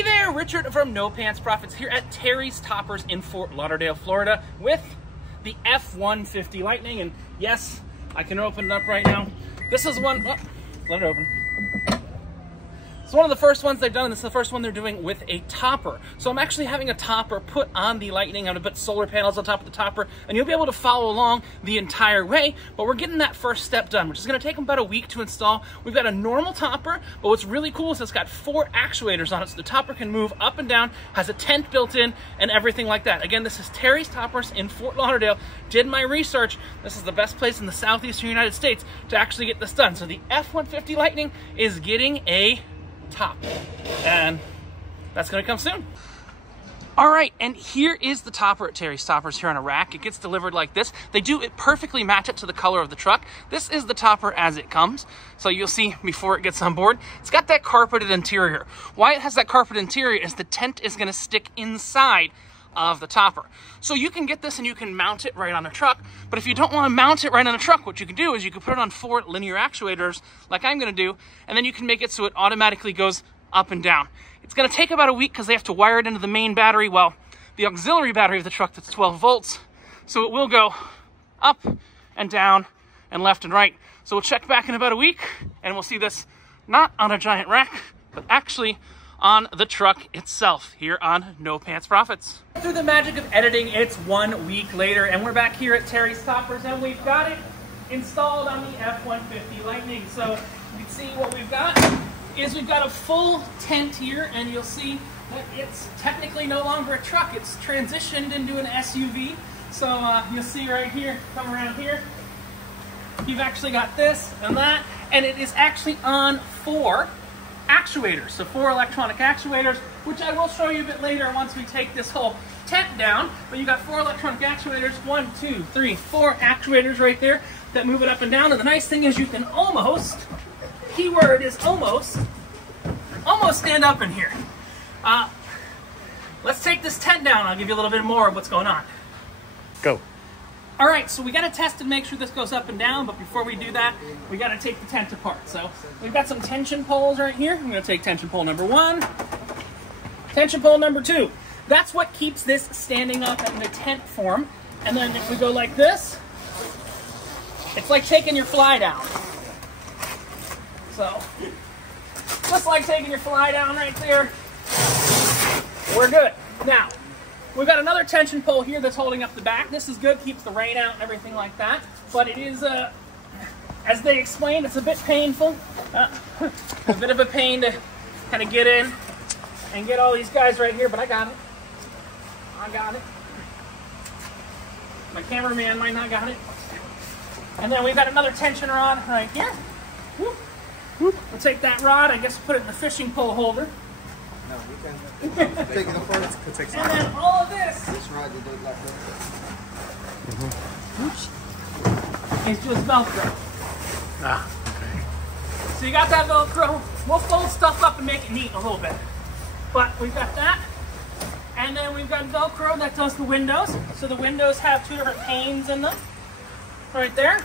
Hey there, Richard from No Pants Profits here at Terry's Toppers in Fort Lauderdale, Florida with the F-150 Lightning. And yes, I can open it up right now. This is one, oh, let it open. It's one of the first ones they've done, and this is the first one they're doing with a topper. So I'm actually having a topper put on the Lightning. I'm gonna put solar panels on top of the topper, and you'll be able to follow along the entire way, but we're getting that first step done, which is gonna take about a week to install. We've got a normal topper, but what's really cool is it's got 4 actuators on it, so the topper can move up and down, has a tent built in, and everything like that. Again, this is Terry's Toppers in Fort Lauderdale. Did my research. This is the best place in the southeastern United States to actually get this done. So the F-150 Lightning is getting a top, and that's gonna come soon. All right, and here is the topper at Terry's Toppers here on a rack. It gets delivered like this. They do it perfectly match it to the color of the truck. This is the topper as it comes. So you'll see before it gets on board, it's got that carpeted interior. Why it has that carpeted interior is the tent is gonna stick inside of the topper. So you can get this and you can mount it right on a truck, but if you don't want to mount it right on a truck, what you can do is you can put it on 4 linear actuators like I'm going to do, and then you can make it so it automatically goes up and down. It's going to take about a week because they have to wire it into the main battery, well, the auxiliary battery of the truck that's 12 volts. So it will go up and down and left and right. So we'll check back in about a week and we'll see this not on a giant rack, but actually on the truck itself here on No Pants Profits. Through the magic of editing, it's 1 week later and we're back here at Terry's Toppers and we've got it installed on the F-150 Lightning. So you can see what we've got is we've got a full tent here, and you'll see that it's technically no longer a truck. It's transitioned into an SUV. So you'll see right here, come around here, you've actually got this and that, and it is actually on 4 actuators, so 4 electronic actuators, which I will show you a bit later once we take this whole tent down. But you got 4 electronic actuators, 1, 2, 3, 4 actuators right there that move it up and down. And the nice thing is you can almost, keyword is almost stand up in here. Let's take this tent down. I'll give you a little bit more of what's going on. Go. All right, so we got to test and make sure this goes up and down, but before we do that, we got to take the tent apart. So we've got some tension poles right here. I'm going to take tension pole number 1, tension pole number 2. That's what keeps this standing up in the tent form. And then if we go like this, it's like taking your fly down. So just like taking your fly down right there, we're good. Now, we've got another tension pole here that's holding up the back. This is good, keeps the rain out and everything like that. But it is, as they explained, it's a bit painful. A bit of a pain to kind of get in and get all these guys right here, but I got it. I got it. My cameraman might not got it. And then we've got another tension rod right here. Whoop, whoop. We'll take that rod, I guess put it in the fishing pole holder. No, we can take it apart. And then all of this rod you do it like that. Oops. It's just Velcro. Ah, okay. So you got that Velcro. We'll fold stuff up and make it neat a little bit. But we've got that. And then we've got Velcro that does the windows. So the windows have 2 different panes in them. Right there.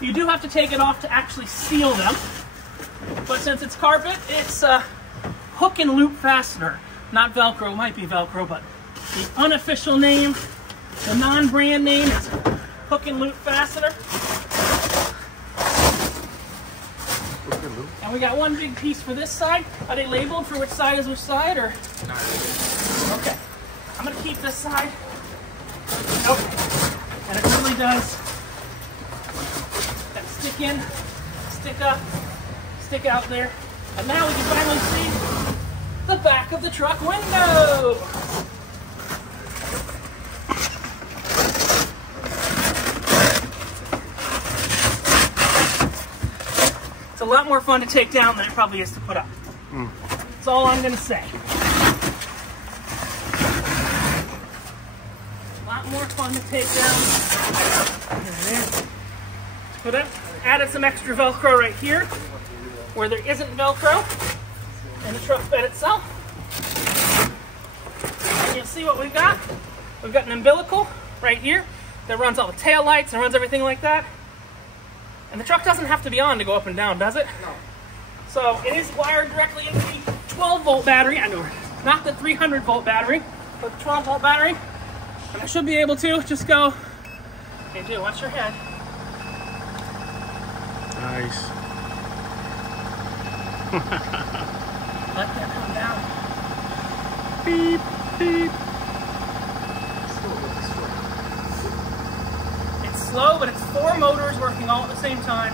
You do have to take it off to actually seal them. But since it's carpet, it's a hook and loop fastener. Not Velcro, might be Velcro, but the unofficial name, the non-brand name is hook and loop fastener. And we got one big piece for this side. Are they labeled for which side is which side, or? Okay. I'm gonna keep this side. Okay. And it really does that stick in, stick up, stick out there. And now we can finally see the back of the truck window. It's a lot more fun to take down than it probably is to put up. That's all I'm going to say. A lot more fun to take down. There. Put up. Added some extra Velcro right here where there isn't Velcro in the truck bed itself. And you'll see what we've got. We've got an umbilical right here that runs all the tail lights and runs everything like that. And the truck doesn't have to be on to go up and down, does it? No. So it is wired directly into the 12-volt battery. I know, not the 300-volt battery, but the 12-volt battery. And I should be able to just go, hey, dude, watch your head. Nice. Let that come down. Beep, beep. It's slow, but it's 4 motors working all at the same time.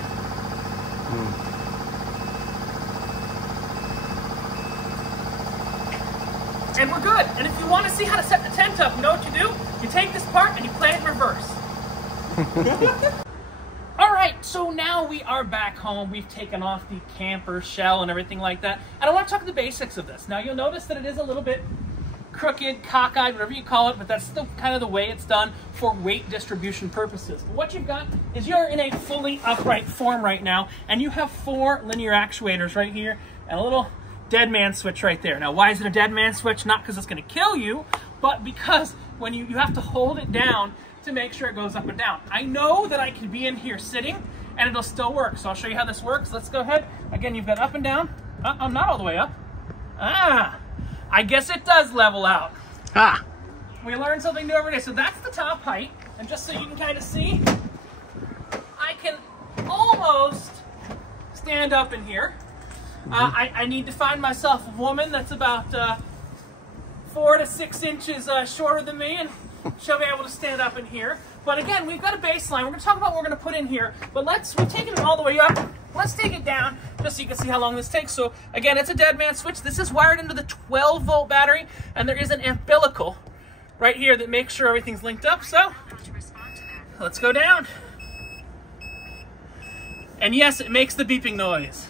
And we're good. And if you want to see how to set the tent up, you know what you do? You take this part and you play it in reverse. All right, so now we are back home. We've taken off the camper shell and everything like that. And I want to talk the basics of this. Now, you'll notice that it is a little bit crooked, cockeyed, whatever you call it, but that's the kind of the way it's done for weight distribution purposes. But what you've got is you're in a fully upright form right now, and you have 4 linear actuators right here and a little dead man switch right there. Now, why is it a dead man switch? Not because it's going to kill you, but because when you have to hold it down to make sure it goes up and down. I know that I can be in here sitting and it'll still work. So I'll show you how this works. Let's go ahead. Again, you've got up and down. I'm not all the way up. I guess it does level out. We learn something new every day. So that's the top height. And just so you can kind of see, I can almost stand up in here. I need to find myself a woman that's about 4 to 6 inches shorter than me, and she'll be able to stand up in here. But again, we've got a baseline. We're going to talk about what we're going to put in here. But we've taken it all the way up. Let's take it down just so you can see how long this takes. So again, it's a dead man switch. This is wired into the 12-volt battery, and there is an umbilical right here that makes sure everything's linked up. So let's go down. And yes, it makes the beeping noise.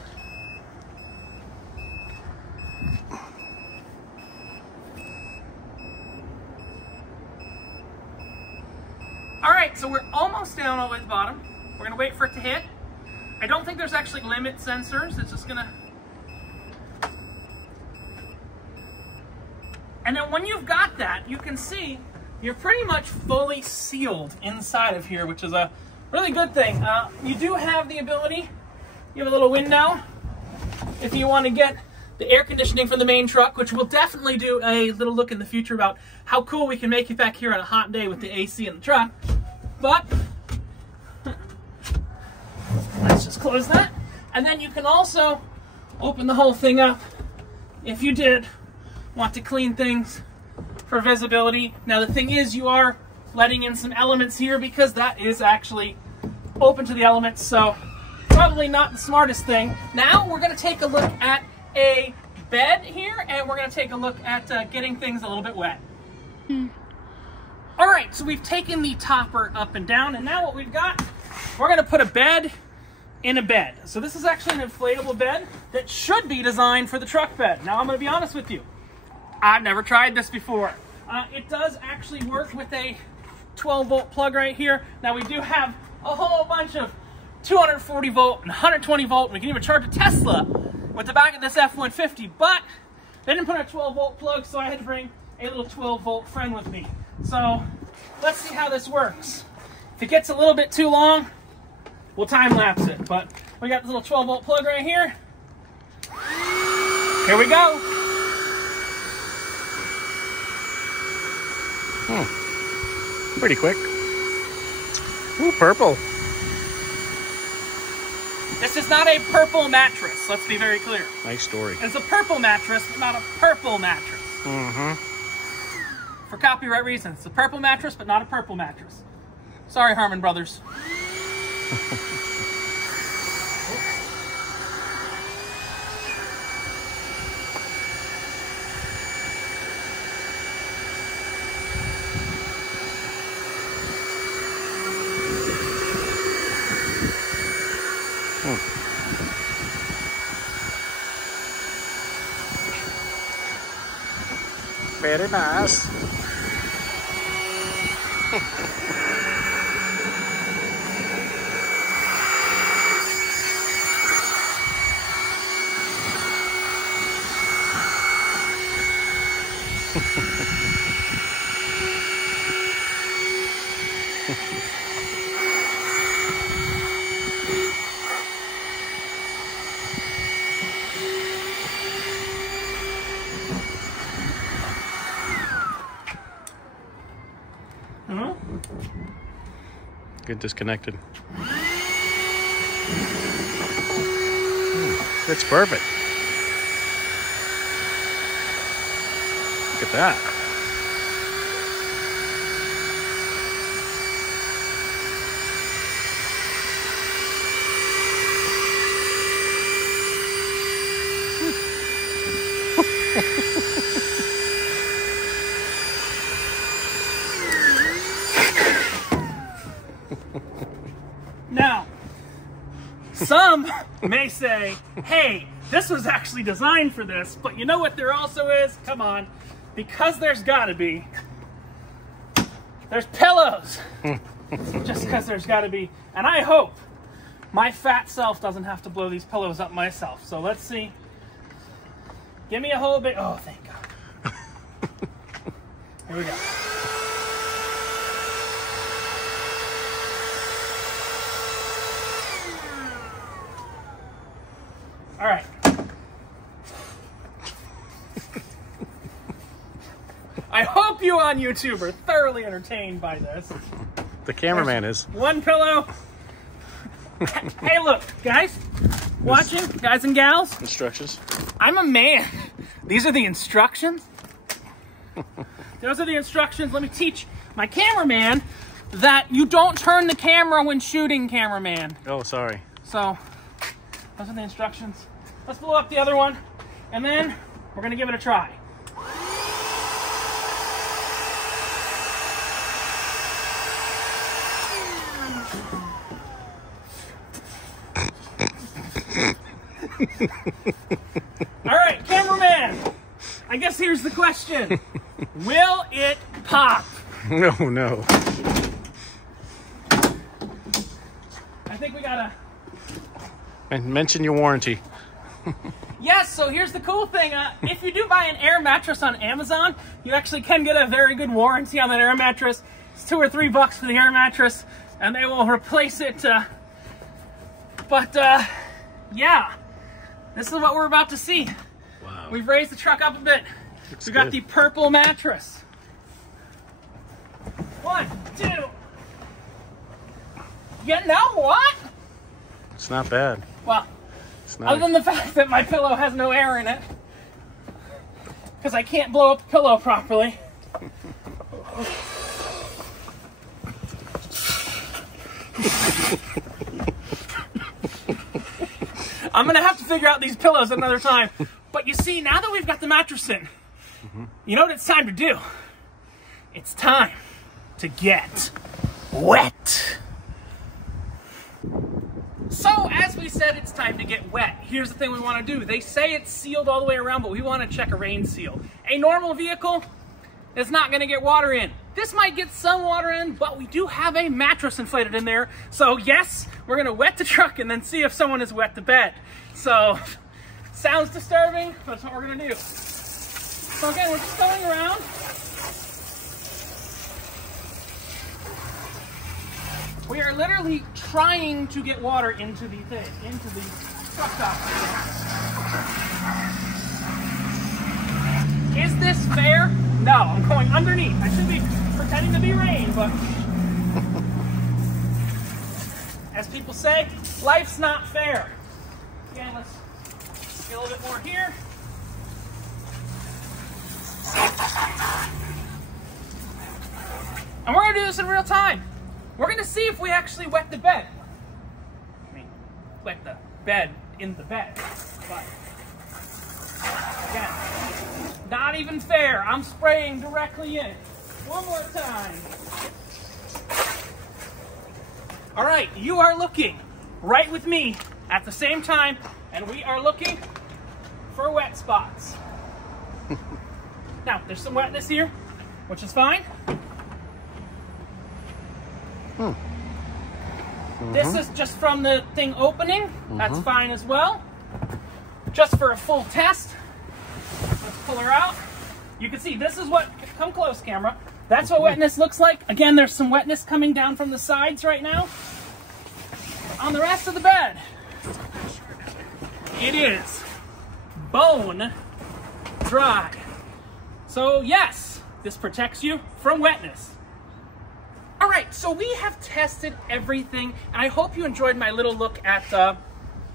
All right, so we're almost down all the way to the bottom. We're gonna wait for it to hit. I don't think there's actually limit sensors. It's just gonna... And then when you've got that, you can see you're pretty much fully sealed inside of here, which is a really good thing. You do have the ability, you have a little window if you want to get the air conditioning from the main truck, which we'll definitely do a little look in the future about how cool we can make it back here on a hot day with the AC in the truck. But let's just close that. And then you can also open the whole thing up if you did want to clean things for visibility. Now the thing is, you are letting in some elements here because that is actually open to the elements, so probably not the smartest thing. Now we're going to take a look at a bed here, and we're going to take a look at getting things a little bit wet. All right, so we've taken the topper up and down, and now what we've got, we're going to put a bed in a bed. So this is actually an inflatable bed that should be designed for the truck bed. Now I'm going to be honest with you, I've never tried this before. It does actually work with a 12-volt plug right here. Now we do have a whole bunch of 240 volt and 120 volt. We can even charge a Tesla with the back of this F-150, but they didn't put a 12-volt plug, so I had to bring a little 12-volt friend with me. So let's see how this works. If it gets a little bit too long, we'll time lapse it. But we got this little 12-volt plug right here. Here we go. Pretty quick. Ooh, purple. This is not a purple mattress, let's be very clear. Nice story. It's a purple mattress, but not a purple mattress. For copyright reasons. It's a purple mattress, but not a purple mattress. Sorry, Harmon Brothers. Very nice. Get disconnected. It's perfect. Look at that. Now, some may say, hey, this was actually designed for this, but you know what there also is? Come on, because there's gotta be. There's pillows. Just because there's gotta be. And I hope my fat self doesn't have to blow these pillows up myself. So let's see. Give me a whole bit. Oh, thank God. Here we go. All right. I hope you on YouTube are thoroughly entertained by this. The cameraman is. One pillow. Hey, look, guys. Watching, guys and gals. Instructions. I'm a man. These are the instructions. Those are the instructions. Let me teach my cameraman that you don't turn the camera when shooting, cameraman. Oh, sorry. So, those are the instructions. Let's blow up the other one, and then we're gonna give it a try. All right, cameraman, I guess here's the question. Will it pop? No, no. I think we gotta... And mention your warranty. Yes, so here's the cool thing. If you do buy an air mattress on Amazon, you actually can get a very good warranty on that air mattress. It's $2 or $3 for the air mattress, and they will replace it. Yeah, this is what we're about to see. Wow. We've raised the truck up a bit. Looks We got good. the purple mattress. 1, 2. Yeah, now what? It's not bad. Well, It's not. other than the fact that my pillow has no air in it, because I can't blow up the pillow properly. I'm gonna have to figure out these pillows another time. But you see, now that we've got the mattress in, you know what it's time to do? It's time to get wet. So, as we said, it's time to get wet. Here's the thing we want to do. They say it's sealed all the way around, but we want to check a rain seal. A normal vehicle is not going to get water in. This might get some water in, but we do have a mattress inflated in there. So, yes, we're going to wet the truck and then see if someone has wet the bed. So, sounds disturbing, but that's what we're going to do. So, again, we're just going around. We are literally trying to get water into the thing, into the truck top. Is this fair? No, I'm going underneath. I should be pretending to be rain, but as people say, life's not fair. Again, let's get a little bit more here. And we're gonna do this in real time. We're gonna see if we actually wet the bed. I mean, wet the bed in the bed. But again, not even fair. I'm spraying directly in. One more time. All right, you are looking right with me at the same time, and we are looking for wet spots. Now, there's some wetness here, which is fine. This is just from the thing opening. That's fine as well. Just for a full test, let's pull her out. You can see this is what, come close camera, that's what wetness looks like. Again, there's some wetness coming down from the sides right now. On the rest of the bed, it is bone dry. So yes, this protects you from wetness. All right, so we have tested everything, and I hope you enjoyed my little look at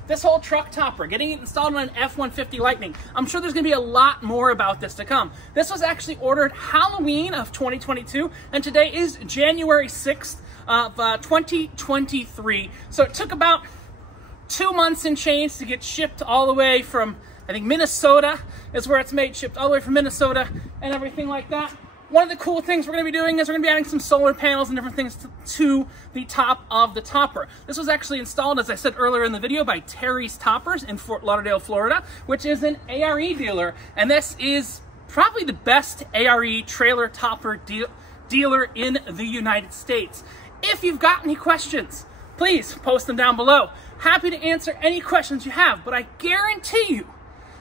this whole truck topper, getting it installed on an F-150 Lightning. I'm sure there's gonna be a lot more about this to come. This was actually ordered Halloween of 2022, and today is January 6th of 2023. So it took about 2 months and change to get shipped all the way from, I think Minnesota is where it's made, shipped all the way from Minnesota and everything like that. One of the cool things we're going to be doing is we're going to be adding some solar panels and different things to the top of the topper. This was actually installed, as I said earlier in the video, by Terry's Toppers in Fort Lauderdale, Florida, which is an a.r.e. dealer. And this is probably the best a.r.e. trailer topper dealer in the United States. If you've got any questions, please post them down below. Happy to answer any questions you have, but I guarantee you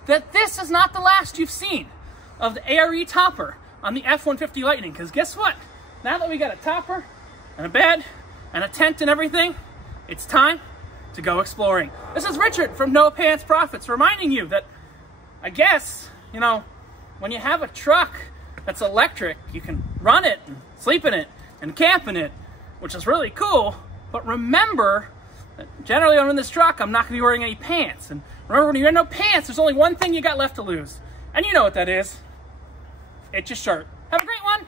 that this is not the last you've seen of the a.r.e. topper on the F-150 Lightning, because guess what? Now that we got a topper and a bed and a tent and everything, it's time to go exploring. This is Richard from No Pants Profits reminding you that, I guess, you know, when you have a truck that's electric, you can run it and sleep in it and camp in it, which is really cool, but remember that generally when I'm in this truck, I'm not gonna be wearing any pants. And remember, when you're in no pants, there's only one thing you got left to lose. And you know what that is. It's your shirt. Have a great one.